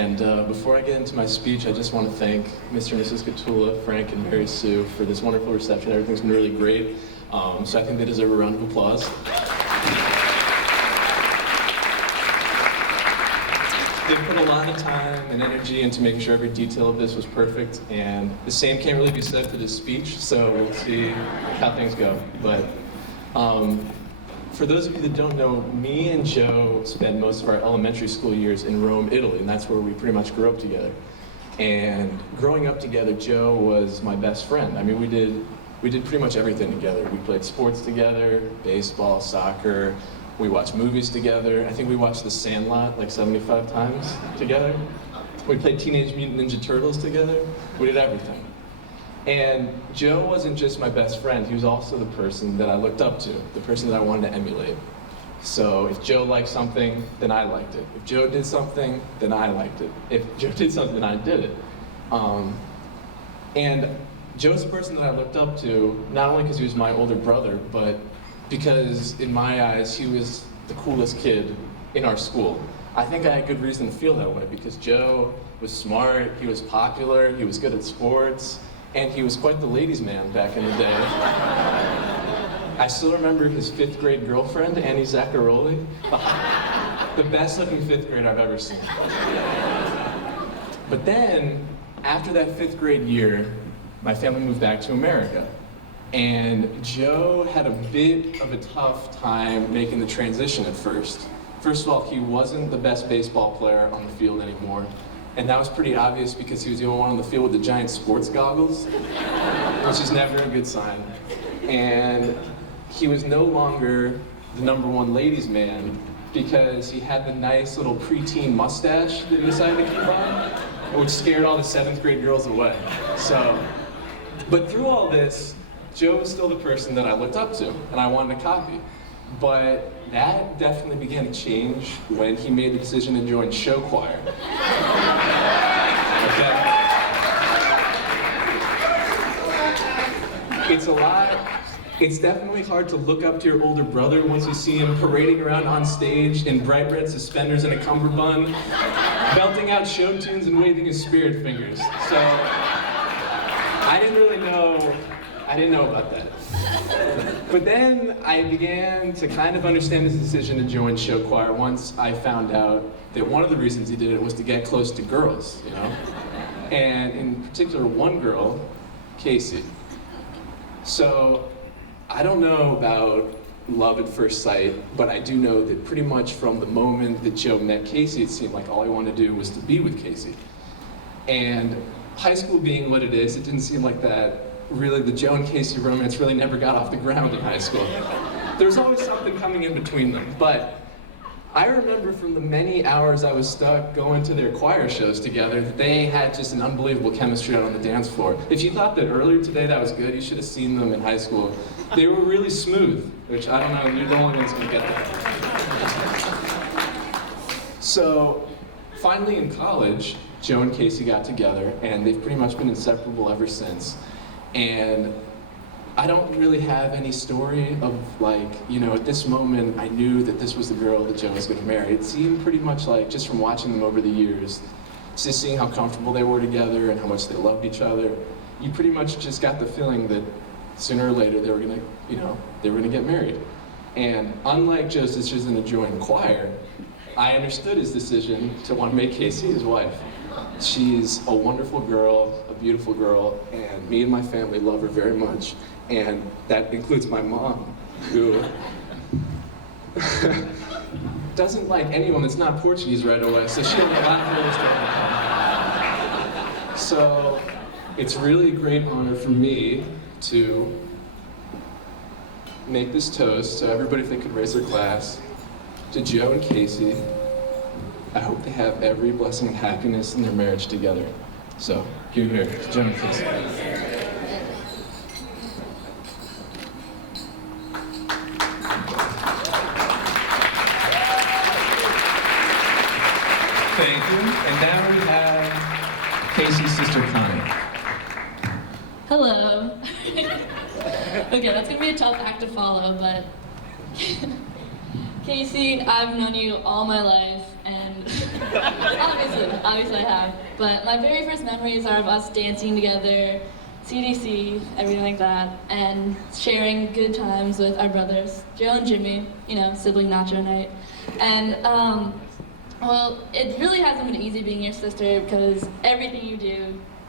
And before I get into my speech, I just want to thank Mr. and Mrs. Kotula, Frank, and Mary Sue for this wonderful reception. Everything's been really great. So I think they deserve a round of applause. They put a lot of time and energy into making sure every detail of this was perfect, and the same can't really be said for this speech, so we'll see how things go. But for those of you that don't know, me and Joe spent most of our elementary school years in Rome, Italy, and that's where we pretty much grew up together. And growing up together, Joe was my best friend. I mean, we did pretty much everything together. We played sports together, baseball, soccer. We watched movies together. I think we watched The Sandlot like 75 times together. We played Teenage Mutant Ninja Turtles together. We did everything. And Joe wasn't just my best friend, he was also the person that I looked up to, the person that I wanted to emulate. So if Joe liked something, then I liked it. If Joe did something, then I liked it. If Joe did something, then I did it. And Joe's the person that I looked up to, not only because he was my older brother, but because in my eyes, he was the coolest kid in our school. I think I had good reason to feel that way because Joe was smart, he was popular, he was good at sports, and he was quite the ladies' man back in the day. I still remember his 5th grade girlfriend, Annie Zaccaroli, the best looking 5th grader I've ever seen. But then, after that 5th grade year, my family moved back to America. And Joe had a bit of a tough time making the transition at first. First of all, he wasn't the best baseball player on the field anymore. And that was pretty obvious because he was the only one on the field with the giant sports goggles, which is never a good sign. And he was no longer the #1 ladies' man because he had the nice little preteen mustache that he decided to keep on, which scared all the 7th grade girls away. But through all this, Joe was still the person that I looked up to and I wanted to copy. But that definitely began to change when he made the decision to join show choir. Okay. It's definitely hard to look up to your older brother once you see him parading around on stage in bright red suspenders and a cummerbund, belting out show tunes and waving his spirit fingers. So, I didn't know about that. But then I began to kind of understand his decision to join show choir once I found out that one of the reasons he did it was to get close to girls, you know? And in particular, one girl, Casey. So, I don't know about love at first sight, but I do know that pretty much from the moment that Joe met Casey, it seemed like all he wanted to do was to be with Casey. And high school being what it is, it didn't seem like that. Really, the Joe and Casey romance really never got off the ground in high school. There was always something coming in between them, but I remember from the many hours I was stuck going to their choir shows together that they had just an unbelievable chemistry out on the dance floor. If you thought that earlier today that was good, you should have seen them in high school. They were really smooth, which I don't know, you're the only ones who can get that. So, finally in college, Joe and Casey got together, and they've pretty much been inseparable ever since. And I don't really have any story of like, you know, at this moment I knew that this was the girl that Joe was going to marry. It seemed pretty much like, just from watching them over the years, just seeing how comfortable they were together and how much they loved each other, you pretty much just got the feeling that sooner or later they were going to, you know, they were going to get married. And unlike Joe's decision to join choir, I understood his decision to want to make Casey his wife. She's a wonderful girl, a beautiful girl, and me and my family love her very much. And that includes my mom, who doesn't like anyone that's not Portuguese right away, so she had a lot of rules to. So it's really a great honor for me to make this toast, so everybody, if they could raise their glass, to Joe and Casey. I hope they have every blessing and happiness in their marriage together. So, here, Joe and Casey. Thank you. And now we have Casey's sister, Connie. Hello. Okay, that's gonna be a tough act to follow, but Casey, I've known you all my life, and Obviously I have. But my very first memories are of us dancing together, CDC, everything like that, and sharing good times with our brothers, Joe and Jimmy, you know, sibling nacho night. And, well, it really hasn't been easy being your sister because everything you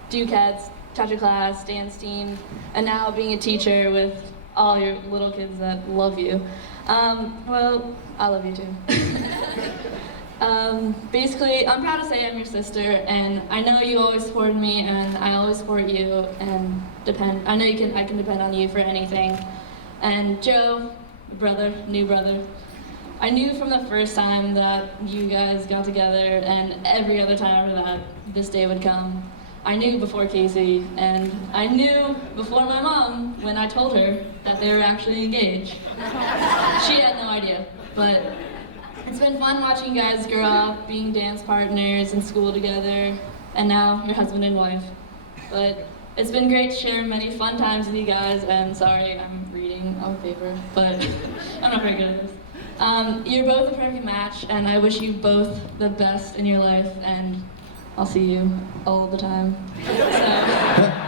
do cats, touch a class, dance team, and now being a teacher with all your little kids that love you. Well, I love you too. Basically, I'm proud to say I'm your sister, and I know you always supported me, and I always support you, and I know I can depend on you for anything. And Joe, new brother, I knew from the first time that you guys got together, and every other time after that, this day would come. I knew before Casey, and I knew before my mom when I told her that they were actually engaged. She had no idea, but it's been fun watching you guys grow up, being dance partners in school together, and now you're husband and wife. But it's been great to share many fun times with you guys, and sorry, I'm reading on paper, but I'm not very good at this. You're both a perfect match, and I wish you both the best in your life, and I'll see you all the time. So.